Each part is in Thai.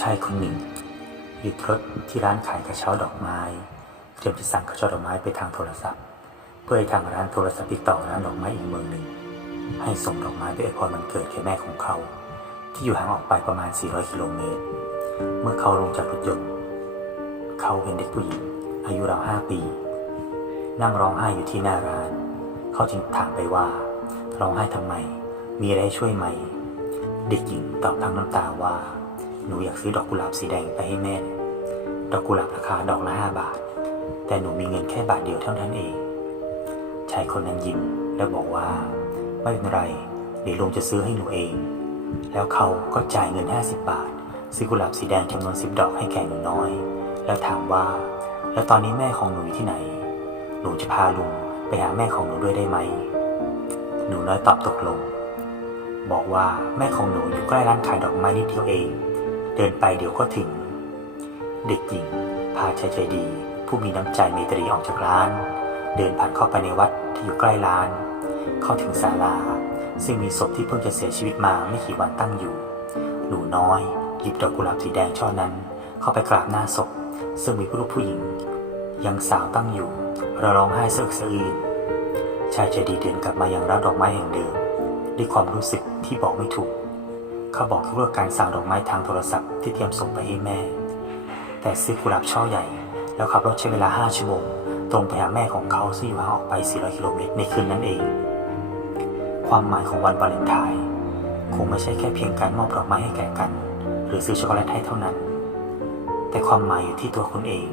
ชายคนหนึ่งหยุดรถที่ร้านขายกระเช้าดอกไม้ เตรียมจะสั่งกระเช้าดอกไม้ไปทางโทรศัพท์ เพื่อให้ทางร้านโทรศัพท์ติดต่อร้านดอกไม้อีกเมืองหนึ่ง ให้ส่งดอกไม้ไปอวยพรวันเกิดแก่แม่ของเขา ที่อยู่ห่างออกไปประมาณ 400 กิโลเมตร เมื่อเขาลงจากรถยนต์เขาเห็นเด็กผู้หญิงอายุราวห้าปี นั่งร้องไห้อยู่ที่หน้าร้าน เขาจึงถามไปว่าร้องไห้ทำไม มีอะไรช่วยไหม เด็กหญิงตอบทั้งน้ำตาว่า หนูอยากซื้อดอกกุหลาบสีแดงไปให้แม่ ดอกกุหลาบราคาดอกละห้าบาท แต่หนูมีเงินแค่บาทเดียวเท่านั้นเอง ชายคนนั้นยิ้มแล้วบอกว่า ไม่เป็นไร เดี๋ยวลุงจะซื้อให้หนูเอง แล้วเขาก็จ่ายเงิน 50 บาท ซื้อกุหลาบสีแดงจำนวน10ดอกให้แก่หนูน้อย แล้วถามว่า แล้วตอนนี้แม่ของหนูอยู่ที่ไหน หนูจะพาลุงไปหาแม่ของหนูด้วยได้ไหม หนูน้อยตอบตกลง บอกว่าแม่ของหนูอยู่ใกล้ร้านขายดอกไม้นิดเดียวเอง เดินไปเดี๋ยวก็ถึง เด็กหญิง พาชายใจดี ผู้มีน้ำใจเมตรีออกจากร้าน เดินผ่านเข้าไปในวัดที่อยู่ใกล้ร้าน เข้าถึงศาลา ซึ่งมีศพที่เพิ่งจะเสียชีวิตมาไม่กี่วันตั้งอยู่ หนูน้อยหยิบดอกกุหลาบสีแดงช่อนั้น เข้าไปกราบหน้าศพ ซึ่งมีรูปผู้หญิง ยังสาวตั้งอยู่เราร้องไห้เสะอึกสะอื้นชายใจดีเดินกลับมายังร้านดอกไม้แห่งเดิมด้วยความรู้สึกที่บอกไม่ถูก เขาบอกแค่ว่าการสั่งดอกไม้ทางโทรศัพท์ที่เตรียมส่งไปให้แม่ แต่ซื้อกุหลาบช่อใหญ่ แล้วขับรถใช้เวลา5ชั่วโมง ตรงไปหาแม่ของเขาซึ่งอยู่ห่างออกไป 400 กิโลเมตรในคืนนั้นเอง ความหมายของวันวาเลนไทน์คงไม่ใช่แค่เพียงการมอบดอกไม้ให้แก่กัน หรือซื้อช็อกโกแลตให้เท่านั้น แต่ความหมายอยู่ที่ตัวคุณเอง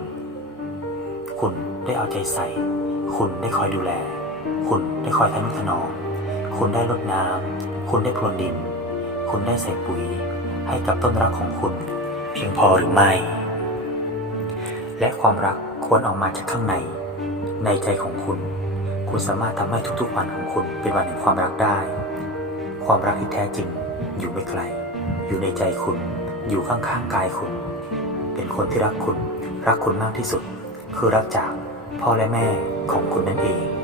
คุณได้เอาใจใส่ คุณได้คอยดูแล คุณได้คอยทนุถนอมคุณได้รดน้ำคุณได้พรวนดิน คุณได้ใส่ปุ๋ยให้กับต้นรักของคุณ เพียงพอหรือไม่ และความรักควรออกมาจากข้างใน ในใจของคุณ คุณสามารถทำให้ทุกๆวันของคุณเป็นวันแห่งความรักได้ ความรักที่แท้จริงอยู่ไม่ไกล อยู่ในใจคุณ อยู่ข้างๆกายคุณ เป็นคนที่รักคุณ รักคุณมากที่สุด คือรักจากพ่อและแม่ของคุณนั่นเอง